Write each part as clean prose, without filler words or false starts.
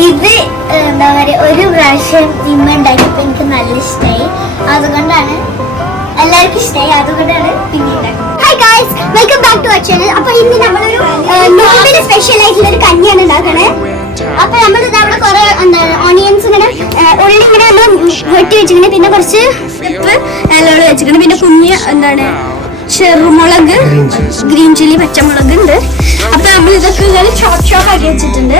ഇത് എന്താ പറയുക ഒരു പ്രാവശ്യം ഇമ്മ ഉണ്ടാക്കിയപ്പോൾ എനിക്ക് നല്ല ഇഷ്ടമായി. അതുകൊണ്ടാണ് എല്ലാവർക്കും ഇഷ്ടമായി. അതുകൊണ്ടാണ് പിന്നെ ഉണ്ടാക്കുന്നത്. Hi guys, welcome back to our channel. അപ്പോൾ ഇന്ന് നമ്മളൊരു നോമ്പിന് സ്പെഷ്യൽ ആയിട്ടുള്ള ഒരു കഞ്ഞിയാണ് ഉണ്ടാക്കണേ. അപ്പോൾ നമ്മൾ അവിടെ കുറെ എന്താണ് ഓണിയൻസ് ഇങ്ങനെ ഉള്ളി ഇങ്ങനെ വെട്ടി വെച്ചിങ്ങനെ, പിന്നെ കുറച്ച് ഇലകൾ വെച്ചിട്ടുണ്ട്, പിന്നെ കുഞ്ഞ് എന്താണ് ചെറുമുളക്, ഗ്രീൻ ചില്ലി, പച്ചമുളക് ഉണ്ട്. അപ്പൊ നമ്മൾ ഇതൊക്കെ ഇങ്ങനെ ചോപ്പ് ചോപ്പ് ആക്കി വെച്ചിട്ടുണ്ട്.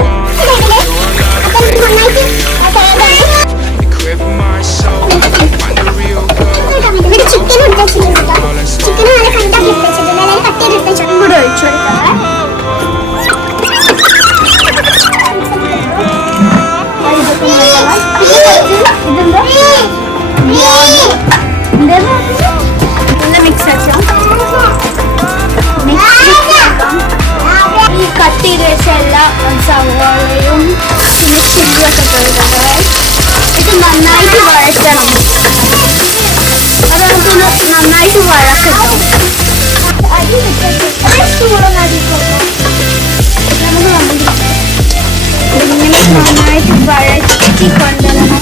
ചിക്കൻ കൂടെ ഒഴിച്ചു കൊടുക്കാം. മിക്സ് ആക്കാം. ഈ കട്ട് ചെയ്ത് വെച്ച എല്ലാ സവാളയും ഇത് നന്നായിട്ട് വഴറ്റണം. നന്നായിട്ട് വഴക്കണം. ഇങ്ങനെ നന്നായിട്ട് വഴറ്റി കൊണ്ടുവരണം.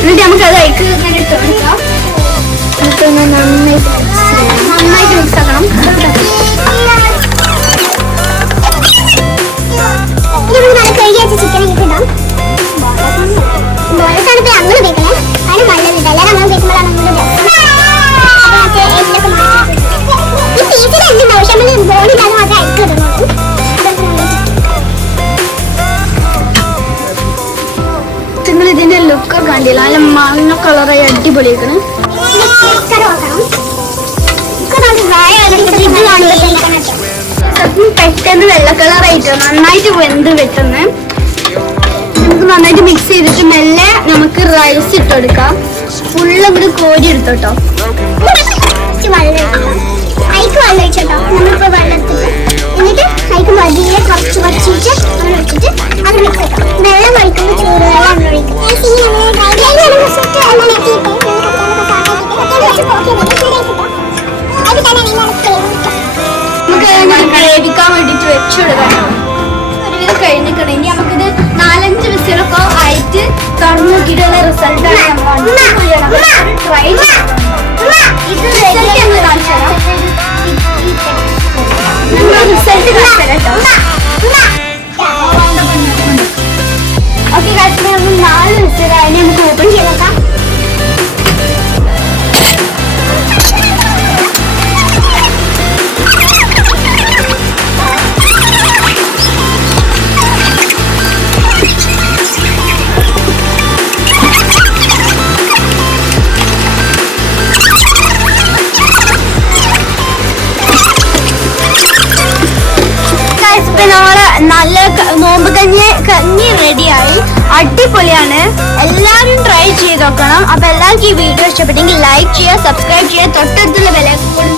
എന്നിട്ട് നമുക്ക് അത് അയക്ക് ഇട്ട് കൊടുക്കാം. എന്നിട്ട് നന്നായിട്ട് മിക്സ് ആക്കണം. ചിക്കൻ ഇടാം. ബോളസാണിപ്പോൾ ഞങ്ങൾ ഉപയോഗിക്കണേ. അതിന് നല്ലതില്ല. എല്ലാവരും നമ്മൾ ഉപയോഗിക്കുമ്പോഴാണ് ഈ പീസിൽ എന്തുണ്ടാവും, പക്ഷെ നമ്മൾ ബോളില്ലാതെ മാത്രമേ അയക്ക് ഇടുന്നുള്ളൂ. നിങ്ങൾ ഇതിന്റെ ലുക്ക് കണ്ടില്ല, നല്ല മഞ്ഞ കളറായി അടിപൊളിയാക്കണം. പെട്ടെന്ന് വെള്ള കളറായിട്ട് നന്നായിട്ട് വെന്ത് വെട്ടുന്നത്. നമുക്ക് നന്നായിട്ട് മിക്സ് ചെയ്തിട്ട് മെല്ലെ നമുക്ക് റൈസ് ഇട്ട് കൊടുക്കാം. ഫുള്ള് ഇവിടെ കോരി എടുത്തോട്ടോ. അയക്ക് വെള്ളം ഒഴിച്ചോട്ടോ. നമ്മളിപ്പോ വെള്ളത്തിൽ എന്നിട്ട് അയക്ക് വലിയ കുറച്ച് വച്ചിട്ട് അങ്ങനെ വെച്ചിട്ട് അത് മിക്സ് ആക്കാം. വെള്ളം ഒഴിക്കുമ്പോൾ ചൂടുവെള്ളം ഒഴിക്കും. നമുക്ക് വേവിക്കാൻ വേണ്ടിട്ട് വെച്ചു കൊടുക്കാം. ഒരുവിധം കഴിഞ്ഞിക്കണം. ഇനി നമുക്കിത് 4-5 വിസിലൊക്കെ ആയിട്ട് തുറന്നു നോക്കിയിട്ടുള്ള റിസൾട്ടാണ് ട്രൈ റിസൾട്ട് കേട്ടോ. Okay guys, 4 വിസിലായി. നമുക്ക് ഓപ്പൺ ചെയ്ത് നോക്കാം. നല്ല നോമ്പ് കഞ്ഞി റെഡിയായി. അടിപൊളിയാണ്. എല്ലാവരും ട്രൈ ചെയ്ത് നോക്കണം. അപ്പൊ എല്ലാവർക്കും ഈ വീഡിയോ ഇഷ്ടപ്പെട്ടെങ്കിൽ ലൈക്ക് ചെയ്യുക, സബ്സ്ക്രൈബ് ചെയ്യുക, തൊട്ടടുത്തുള്ള ബെൽ ഐക്കൺ